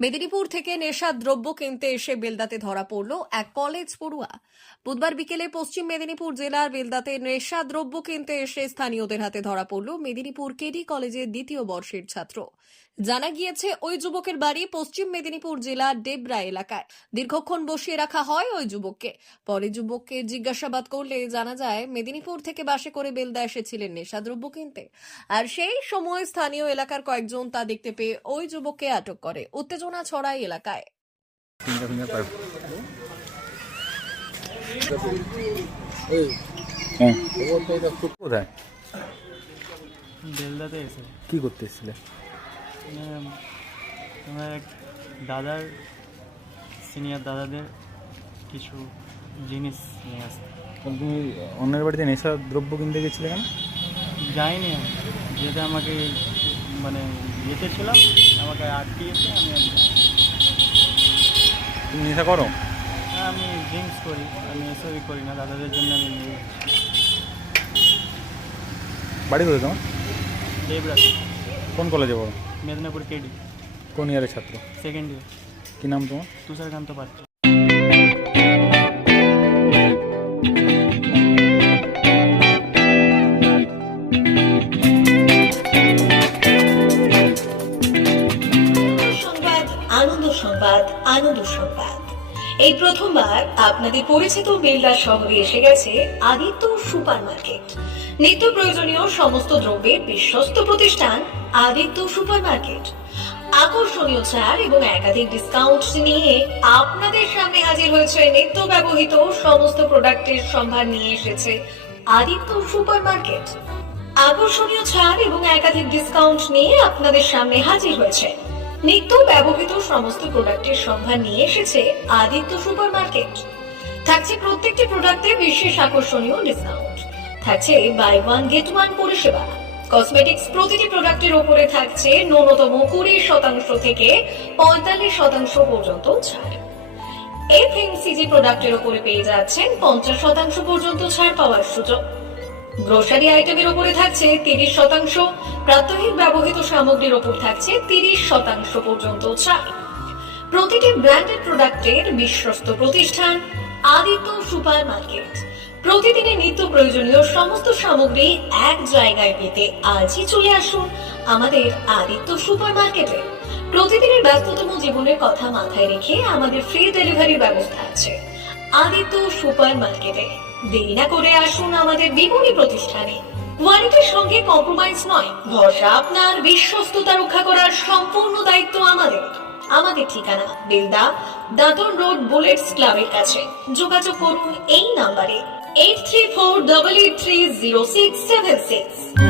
মেদিনীপুর থেকে নেশা দ্রব্য কিনতে এসে বেলদাতে ধরা পড়ল এক কলেজ পড়ুয়া। বুধবার বিকেলে পশ্চিম মেদিনীপুর জেলার বেলদাতে নেশা দ্রব্য কিনতে এসে স্থানীয়দের হাতে ধরা পড়ল মেদিনীপুর কেডি কলেজের দ্বিতীয় বর্ষের ছাত্র। জানা গিয়েছে ওই যুবকের বাড়ি পশ্চিম মেদিনীপুর জেলার ডেবরা এলাকায়। দীর্ঘক্ষণ বসিয়ে রাখা হয় ওই যুবককে। পরে যুবককে জিজ্ঞাসাবাদ করলে জানা যায় মেদিনীপুর থেকে বাসে করে বেলদা এসেছিলেন নেশাদ্রব্য কিনতে। আর সেই সময় স্থানীয় এলাকার কয়েকজন তা দেখতে পেয়ে ওই যুবককে আটক করে। উত্তেজনা ছড়ায় এলাকায়। কোথায় বেলদাতে এসে কি করতে এসেছিলে? তোমার এক দাদার সিনিয়র দাদাদের কিছু জিনিস নিয়ে আসতে। তুমি অন্যের বাড়িতে নেশা দ্রব্য কিনতে গেছিলে কেন? যাইনি আমি, যেটা আমাকে মানে যেতে ছিলাম আমাকে আটকিয়েছে। আমি আর যাইনি। তুমি নেশা করো? হ্যাঁ, আমি ড্রিঙ্কস করি, আমি এসবই করি না। দাদাদের জন্য আমি নিয়ে বাড়ি কোথায় তোমার? দেবরাতে। কোন কলেজে পড়ো? মেদিনীপুর কেডি, কোন ইয়ারের ছাত্র? Second year. কি নাম তোমার? তুষারকান্ত পাত্র। আনন্দ সংবাদ, আনন্দ সংবাদ। এই প্রথমবার আপনাদের পরিচিত বেলদা শহরে এসে গেছে আদিত্য সুপার মার্কেট। নিত্য প্রয়োজনীয় সমস্ত দ্রব্যের বিশ্বস্ত প্রতিষ্ঠান আদিত্য সুপার মার্কেট। আকর্ষণীয় ছাড় এবং একাধিক ডিসকাউন্ট নিয়ে আপনাদের সামনে হাজির হয়েছে। নিত্য ব্যবহৃত সমস্ত প্রোডাক্টের সম্ভার নিয়ে এসেছে আদিত্য সুপার মার্কেট। আকর্ষণীয় ছাড় এবং একাধিক ডিসকাউন্ট নিয়ে আপনাদের সামনে হাজির হয়েছে। নিত্য ব্যবহৃত সমস্ত প্রোডাক্টের সম্ভার নিয়ে এসেছে আদিত্য সুপার মার্কেট। থাকছে প্রত্যেকটি প্রোডাক্টে বিশেষ আকর্ষণীয় ডিসকাউন্ট। থাকছে বাই ওয়ান গেট ওয়ান পরিষেবা। কসমেটিক্স প্রতিটি প্রোডাক্টের উপরে থাকছে ন্যূনতম 20% থেকে 45% পর্যন্ত ছাড়। এফএমসিজি প্রোডাক্টের উপরে পেয়ে যাচ্ছেন 50% পর্যন্ত ছাড় পাওয়ার সুযোগ। গ্রোসারি আইটেমের উপরে থাকছে 30%, প্রাত্যহিক ব্যবহৃত সামগ্রীর উপর থাকছে 30% পর্যন্ত ছাড়। প্রতিটি ব্র্যান্ডেড প্রোডাক্টের বিশ্বস্ত প্রতিষ্ঠান আদিত্য সুপার মার্কেট। প্রতিদিনের নিত্য প্রয়োজনীয় সমস্ত সামগ্রী এক জায়গায় পেতে আজই চলে আসুন আমাদের আদিত্য সুপার মার্কেটে। প্রতিদিনের ব্যস্ততম জীবনের কথা মাথায় রেখে আমাদের ফ্রি ডেলিভারির ব্যবস্থা আছে আদিত্য সুপার মার্কেটে। দেরি না করে আসুন আমাদের বিপণী প্রতিষ্ঠানে। কোয়ালিটির সঙ্গে কম্প্রোমাইজ নয়, ভরসা আপনার, বিশ্বস্ততা রক্ষা করার সম্পূর্ণ দায়িত্ব আমাদের। আমাদের ঠিকানা বেলদা, দাদন রোড, বুলেটস ক্লাবের কাছে। যোগাযোগ করুন এই নাম্বারে 8348830676।